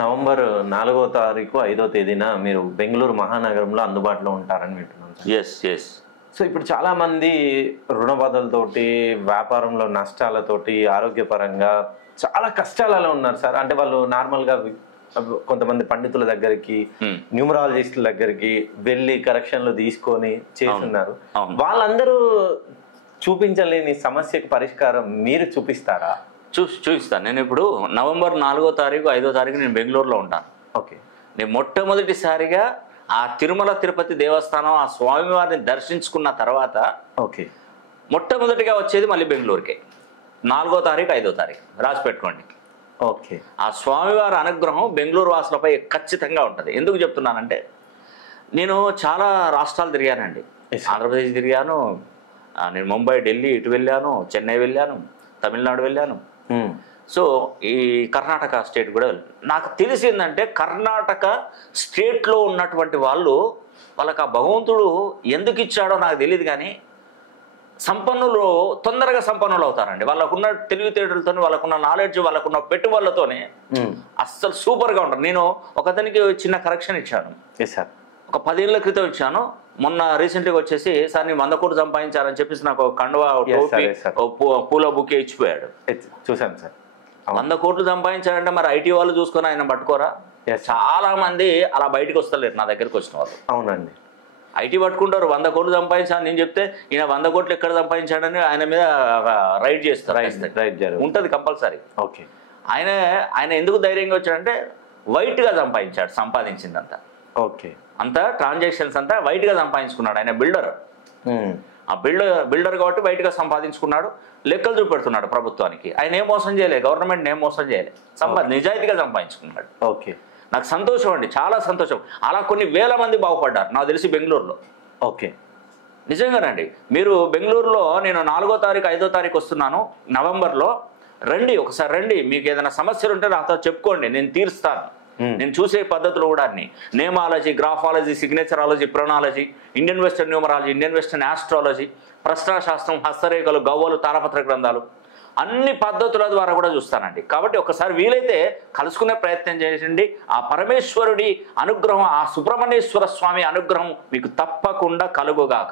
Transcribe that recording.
November 4వ తారీఖు 5వ తేదీన మీరు బెంగళూరు మహానగరంలో అందుబాటులో ఉంటారని వింటున్నాను సార్. ఎస్. సో ఇప్పుడు చాలా మంది రుణ బాధలతోటి, వ్యాపారంలో నష్టాలతోటి, ఆరోగ్యపరంగా చాలా కష్టాలలో ఉన్నారు సార్. అంటే వాళ్ళు నార్మల్గా కొంతమంది పండితుల దగ్గరికి, న్యూమరాలజిస్టుల దగ్గరికి వెళ్ళి కరెక్షన్లు తీసుకొని చేస్తున్నారు. వాళ్ళందరూ చూపించలేని సమస్యకు పరిష్కారం మీరు చూపిస్తారా? చూపిస్తాను. నేను ఇప్పుడు నవంబర్ 4వ తారీఖు 5వ తారీఖు నేను బెంగళూరులో ఉంటాను. ఓకే. నేను మొట్టమొదటిసారిగా ఆ తిరుమల తిరుపతి దేవస్థానం ఆ స్వామివారిని దర్శించుకున్న తర్వాత ఓకే మొట్టమొదటిగా వచ్చేది మళ్ళీ బెంగళూరుకే. 4వ తారీఖు 5వ తారీఖు రాసి పెట్టుకోండి. ఓకే. ఆ స్వామివారి అనుగ్రహం బెంగళూరు వాసులపై ఖచ్చితంగా ఉంటుంది. ఎందుకు చెప్తున్నానంటే నేను చాలా రాష్ట్రాలు తిరిగానండి. ఆంధ్రప్రదేశ్ తిరిగాను, నేను ముంబై, ఢిల్లీ ఇటు వెళ్ళాను, చెన్నై వెళ్ళాను, తమిళనాడు వెళ్ళాను. సో ఈ కర్ణాటక స్టేట్ కూడా నాకు తెలిసిందంటే కర్ణాటక స్టేట్లో ఉన్నటువంటి వాళ్ళకి ఆ భగవంతుడు ఎందుకు ఇచ్చాడో నాకు తెలియదు, కానీ సంపన్నులు తొందరగా సంపన్నులు అవుతారండి. వాళ్ళకున్న తెలివితేటలతో, వాళ్ళకున్న నాలెడ్జ్, వాళ్ళకున్న పెట్టుబడులతోనే అస్సలు సూపర్గా ఉంటారు. నేను ఒకతనికి చిన్న కరెక్షన్ ఇచ్చాను, ఒక 10 ఏళ్ల క్రితం ఇచ్చాను. మొన్న రీసెంట్గా వచ్చేసి సార్ నేను 100 కోట్లు సంపాదించారని చెప్పేసి నాకు కండువా పూల బుకే ఇచ్చిపోయాడు. చూసాను సార్. 100 కోట్లు సంపాదించారంటే మరి ఐటీ వాళ్ళు చూసుకొని ఆయన పట్టుకోరా? చాలా మంది అలా బయటకు వస్తలేరు నా దగ్గరికి వచ్చిన వాళ్ళు. అవునండి. ఐటీ పట్టుకుంటారు, 100 కోట్లు సంపాదించాను నేను చెప్తే ఈయన 100 కోట్లు ఎక్కడ సంపాదించాడని ఆయన మీద రైడ్ చేస్తారు. ఉంటుంది కంపల్సరీ. ఓకే. ఆయన ఎందుకు ధైర్యంగా వచ్చాడంటే వైట్గా సంపాదించిందంతా. ఓకే. అంతా ట్రాన్సాక్షన్స్ అంతా వైట్గా సంపాదించుకున్నాడు. ఆయన బిల్డర్. ఆ బిల్డర్ కాబట్టి వైట్గా సంపాదించుకున్నాడు. లెక్కలు చూపెడుతున్నాడు ప్రభుత్వానికి. ఆయన ఏం మోసం చేయలే, గవర్నమెంట్ ఏం మోసం చేయలే, నిజాయితీగా సంపాదించుకున్నాడు. ఓకే. నాకు సంతోషం అండి, చాలా సంతోషం. అలా కొన్ని వేల మంది బాగుపడ్డారు నాకు తెలిసి బెంగళూరులో. ఓకే. నిజంగానండి. మీరు బెంగళూరులో నేను 4వ తారీఖు 5వ తారీఖు వస్తున్నాను నవంబర్లో. రండి, ఒకసారి రండి. మీకు ఏదైనా సమస్యలు ఉంటే నాతో చెప్పుకోండి, నేను తీరుస్తాను. నేను చూసే పద్ధతులు కూడా అన్ని నేమాలజీ, గ్రాఫాలజీ, సిగ్నేచరాలజీ, ప్రొనాలజీ, Indian western numerology, Indian western astrology, ప్రశ్నాశాస్త్రం, హస్తరేఖలు, గవ్వలు, తాళపత్ర గ్రంథాలు, అన్ని పద్ధతుల ద్వారా కూడా చూస్తానండి. కాబట్టి ఒకసారి వీలైతే కలుసుకునే ప్రయత్నం చేయండి. ఆ పరమేశ్వరుడి అనుగ్రహం, ఆ సుబ్రహ్మణ్యేశ్వర స్వామి అనుగ్రహం మీకు తప్పకుండా కలుగుగాక.